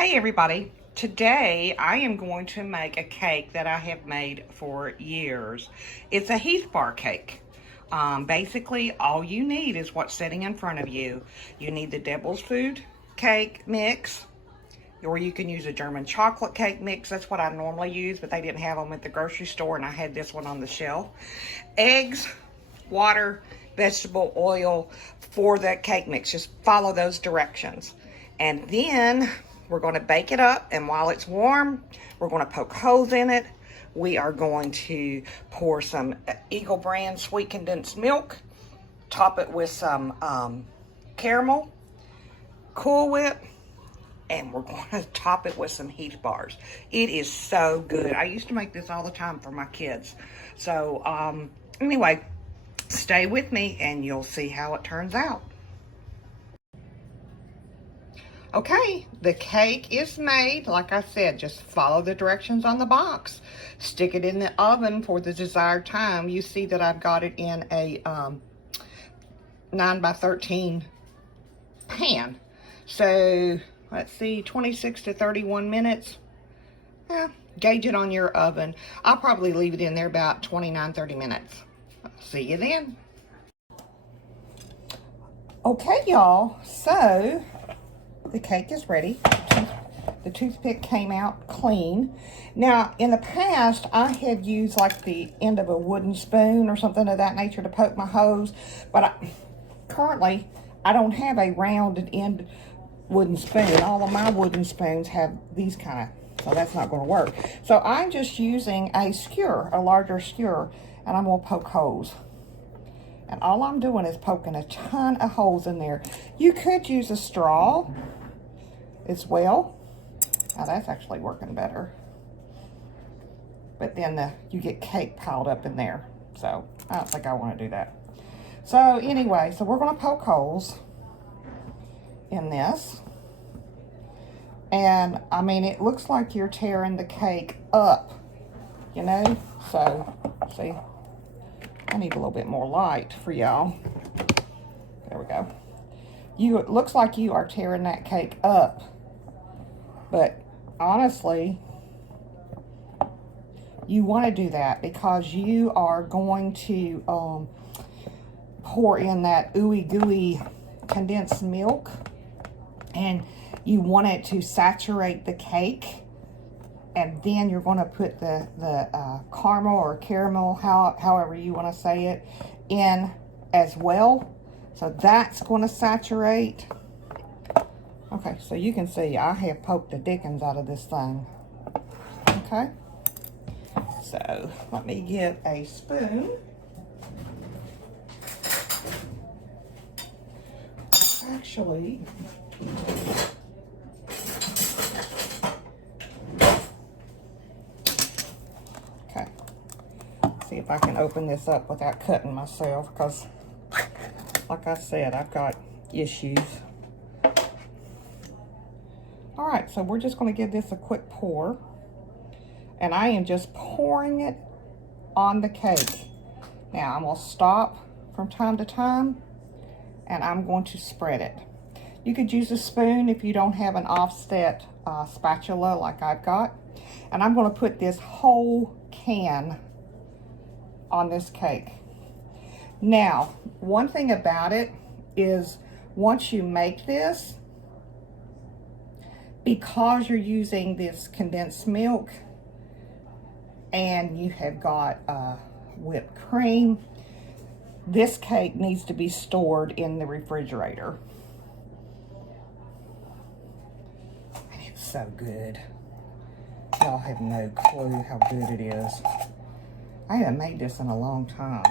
Hey everybody, today I am going to make a cake that I have made for years. It's a Heath Bar Cake. Basically all you need is what's sitting in front of you. You need the devil's food cake mix, or you can use a German chocolate cake mix. That's what I normally use, but they didn't have them at the grocery store and I had this one on the shelf. Eggs, water, vegetable oil for that cake mix. Just follow those directions. And then we're going to bake it up, and while it's warm, we're going to poke holes in it. We are going to pour some Eagle brand sweet condensed milk, top it with some caramel, Cool Whip, and we're going to top it with some Heath Bars. It is so good. I used to make this all the time for my kids. So anyway, stay with me and you'll see how it turns out. Okay, the cake is made. Like I said, just follow the directions on the box. Stick it in the oven for the desired time. You see that I've got it in a 9 by 13 pan. So, let's see, 26 to 31 minutes. Gauge it on your oven. I'll probably leave it in there about 29, 30 minutes. See you then. Okay, y'all, so the cake is ready. The toothpick came out clean. Now, in the past, I had used like the end of a wooden spoon or something of that nature to poke my holes, but currently, I don't have a rounded end wooden spoon. All of my wooden spoons have these kind of, so that's not going to work. So I'm just using a skewer, a larger skewer, and I'm going to poke holes. And all I'm doing is poking a ton of holes in there. You could use a straw as well. Now that's actually working better. But then you get cake piled up in there. So I don't think I want to do that. So anyway, so we're going to poke holes in this. And I mean, it looks like you're tearing the cake up, you know? So, see? I need a little bit more light for y'all. There we go. It looks like you are tearing that cake up. But honestly, you want to do that because you are going to pour in that ooey gooey condensed milk. And you want it to saturate the cake. And then you're going to put the caramel or caramel, however you want to say it, in as well. So that's going to saturate. Okay, so you can see I have poked the dickens out of this thing. Okay. So let me get a spoon. Actually, see if I can open this up without cutting myself, because like I said, I've got issues. All right, so we're just going to give this a quick pour, and I am just pouring it on the cake. Now I'm going to stop from time to time, and I'm going to spread it. You could use a spoon if you don't have an offset spatula like I've got. And I'm going to put this whole can on this cake. Now, one thing about it is once you make this, because you're using this condensed milk and you have got whipped cream, this cake needs to be stored in the refrigerator. And it's so good. Y'all have no clue how good it is. I haven't made this in a long time.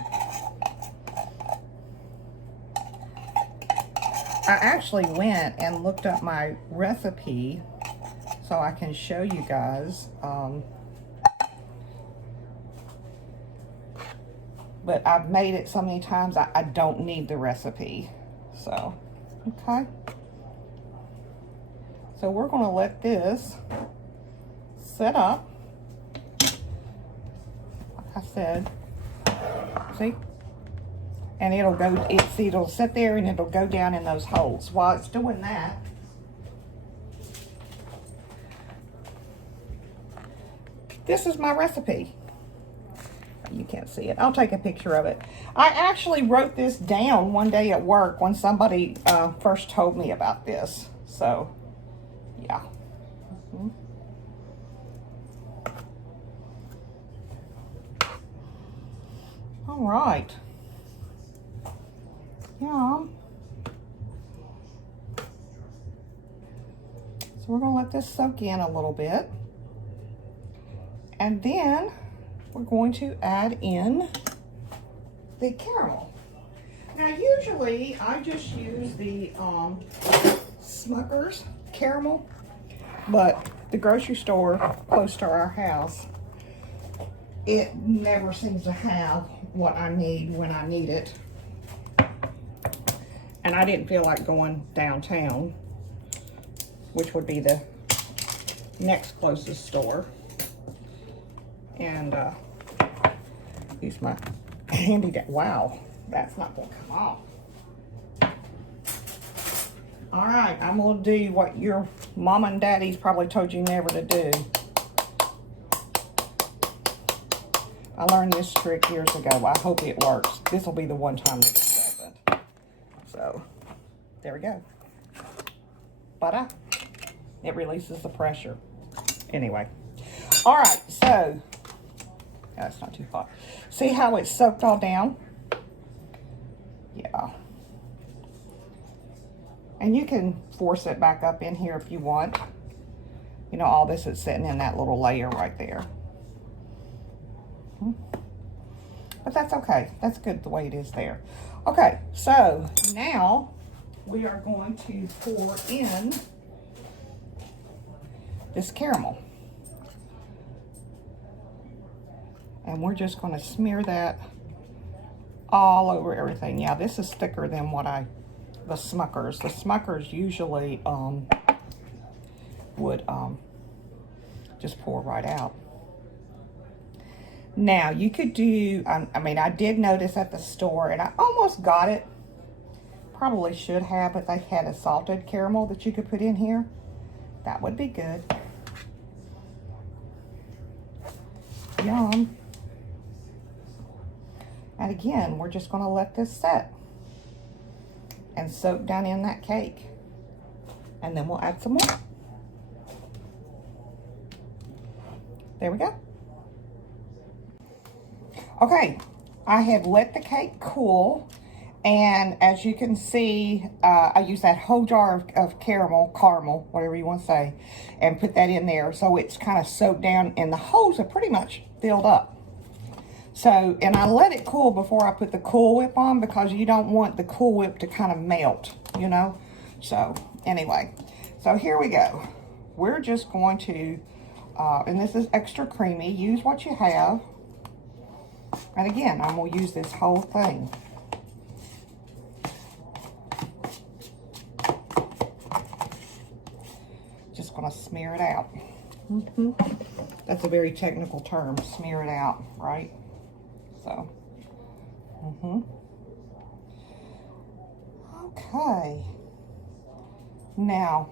I actually went and looked up my recipe so I can show you guys. But I've made it so many times I don't need the recipe. So, okay. So we're going to let this set up. I said, see, and it'll sit there and it'll go down in those holes. While it's doing that, this is my recipe. You can't see it. I'll take a picture of it. I actually wrote this down one day at work when somebody first told me about this. So, yeah. All right. Yum. So we're going to let this soak in a little bit. And then we're going to add in the caramel. Now usually I just use the Smucker's caramel, but the grocery store close to our house, it never seems to have what I need when I need it. And I didn't feel like going downtown, which would be the next closest store. And use my handy dandy. Wow, that's not going to come off. All right, I'm going to do what your mom and daddy's probably told you never to do. I learned this trick years ago. I hope it works. This will be the one time that it doesn't. So, there we go. Ta-da. It releases the pressure. Anyway. All right, so that's not too hot. See how it's soaked all down? Yeah. And you can force it back up in here if you want. You know, all this is sitting in that little layer right there. But that's okay. That's good the way it is there. Okay, so now we are going to pour in this caramel. And we're just going to smear that all over everything. Yeah, this is thicker than what the Smuckers. The Smuckers usually would just pour right out. Now, you could do, I mean, I did notice at the store, and I almost got it. Probably should have, but they had a salted caramel that you could put in here. That would be good. Yum. And again, we're just going to let this set and soak down in that cake. And then we'll add some more. There we go. Okay, I have let the cake cool, and as you can see, I use that whole jar of caramel, whatever you want to say, and put that in there so it's kind of soaked down, and the holes are pretty much filled up. So, and I let it cool before I put the Cool Whip on, because you don't want the Cool Whip to kind of melt, you know. So, anyway, so here we go. We're just going to, and this is extra creamy, use what you have. And again, I'm going to use this whole thing. Just going to smear it out. That's a very technical term, smear it out, right? So, okay. Now,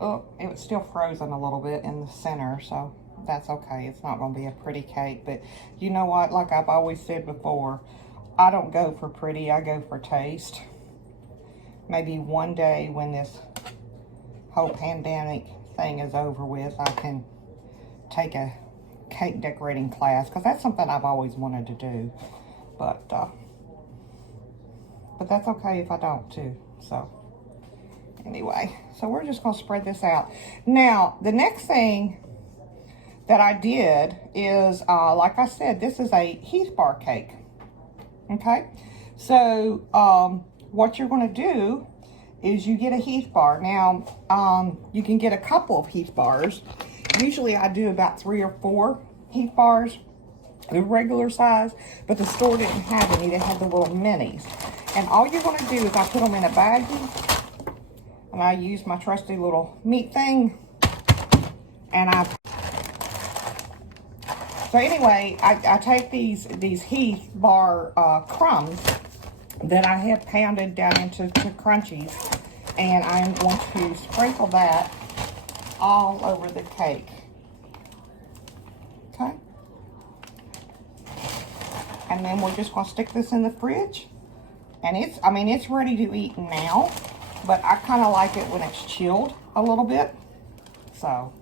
oh, it was still frozen a little bit in the center, so that's okay. It's not going to be a pretty cake, but you know what? Like I've always said before, I don't go for pretty, I go for taste. Maybe one day when this whole pandemic thing is over with, I can take a cake decorating class, because that's something I've always wanted to do. But that's okay if I don't too. So anyway, so we're just going to spread this out. Now, the next thing that I did is, like I said, this is a Heath Bar cake. Okay, so what you're going to do is you get a Heath Bar. Now, you can get a couple of Heath Bars. Usually I do about 3 or 4 Heath Bars, the regular size, but the store didn't have any. They had the little minis. And all you're going to do is I put them in a baggie, and I use my trusty little meat thing, and so anyway, I take these Heath Bar crumbs that I have pounded down into crunchies, and I'm going to sprinkle that all over the cake. And then we're just gonna stick this in the fridge. And I mean, it's ready to eat now, but I kind of like it when it's chilled a little bit. So,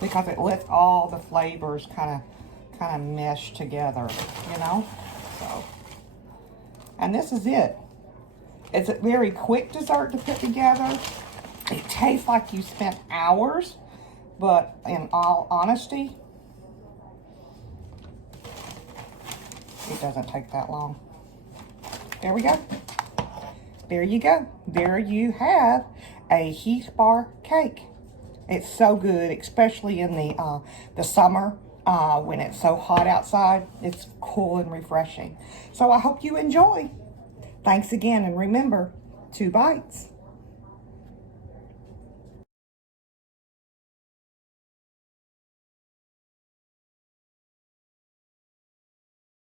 because it lets all the flavors kind of mesh together, you know? So, and this is it. It's a very quick dessert to put together. It tastes like you spent hours, but in all honesty, it doesn't take that long. There we go. There you go. There you have a Heath Bar cake. It's so good, especially in the summer when it's so hot outside. It's cool and refreshing. So I hope you enjoy. Thanks again, and remember, 2 bites.